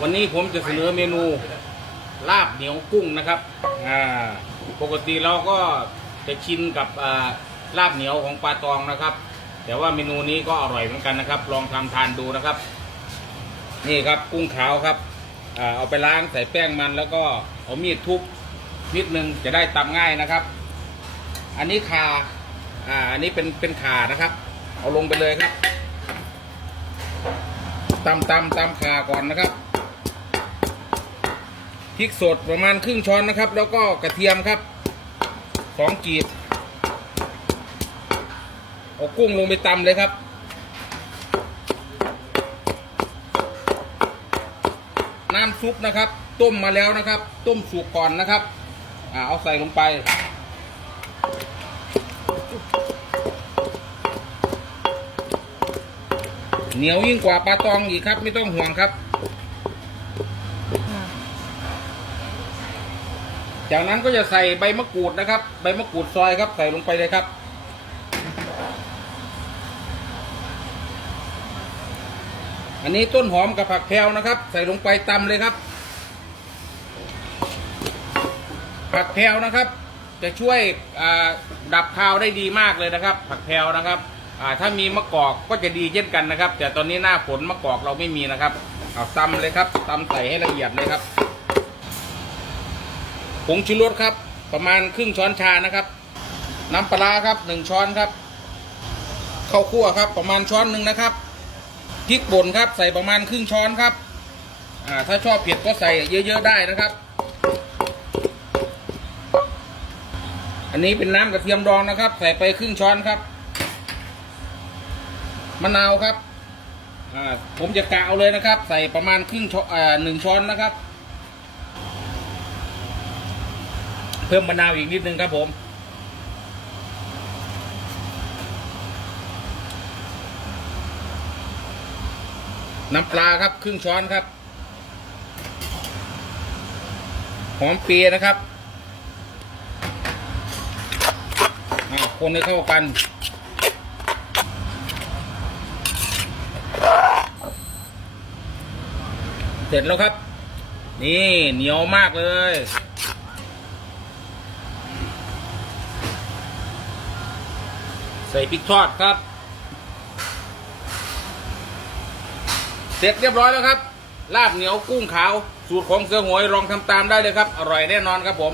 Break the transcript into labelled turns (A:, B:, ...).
A: วันนี้ผมจะเสนอเมนูลาบเหนียวกุ้งนะครับอ่าปกติเราก็จะชินกับลาบเหนียวของปลาตองนะครับ แต่ว่าเมนูนี้ก็อร่อยเหมือนกันนะครับ ลองทำทานดูนะครับ นี่ครับกุ้งขาวครับอเอาไปล้างใส่แป้งมันแล้วก็เอามีดทุบนิดนึงจะได้ตำง่ายนะครับ อันนี้ขาอ่าอันนี้เป็นเป็นขานะครับ เอาลงไปเลยครับตำตำตำขาก่อนนะครับ พริกสดประมาณครึ่งช้อนนะครับ แล้วก็กระเทียมครับสองกีบเอากุ้งลงไปตำเลยครับ น้ำซุปนะครับ ต้มมาแล้วนะครับ ต้มสุกก่อนนะครับอ่าเอาใส่ลงไป เหนียวยิ่งกว่าปลาตองอีกครับ ไม่ต้องห่วงครับ จากนั้นก็จะใส่ใบมะกรูดนะครับ ใบมะกรูดซอยครับ ใส่ลงไปเลยครับ อันนี้ต้นหอมกับผักแพรวนะครับ ใส่ลงไปตำเลยครับ ผักแพรวนะครับ จะช่วยดับคาวได้ดีมากเลยนะครับ ผักแพรวนะครับถ้ามีมะกอกก็จะดีเช่นกันนะครับ แต่ตอนนี้หน้าฝนมะกอกเราไม่มีนะครับ เอาตำเลยครับตำใส่ให้ละเอียดเลยครับ ผงชูรสครับ ประมาณครึ่งช้อนชานะครับ น้ำปลาครับหนึ่งช้อนครับข้าวคั่วครับ ประมาณช้อนหนึ่งนะครับพริกป่นครับ ใส่ประมาณครึ่งช้อนครับอ่าถ้าชอบเผ็ดก็ใส่เยอะ ๆ ได้นะครับ อันนี้เป็นน้ำกระเทียมดองนะครับ ใส่ไปครึ่งช้อนครับมะนาวครับผมจะกะเอาเลยนะครับ ใส่ประมาณครึ่งช้อนหนึ่งช้อนนะครับ เพิ่มมะนาวอีกนิดนึงครับผมน้ำปลาครับครึ่งช้อนครับหอมเปียนะครับอ่าคนให้เข้ากัน เสร็จแล้วครับ นี่เหนียวมากเลย ใส่พริกทอดครับ เสร็จเรียบร้อยแล้วครับ ลาบเหนียวกุ้งขาว สูตรของเสือหวยลองทำตามได้เลยครับ อร่อยแน่นอนครับผม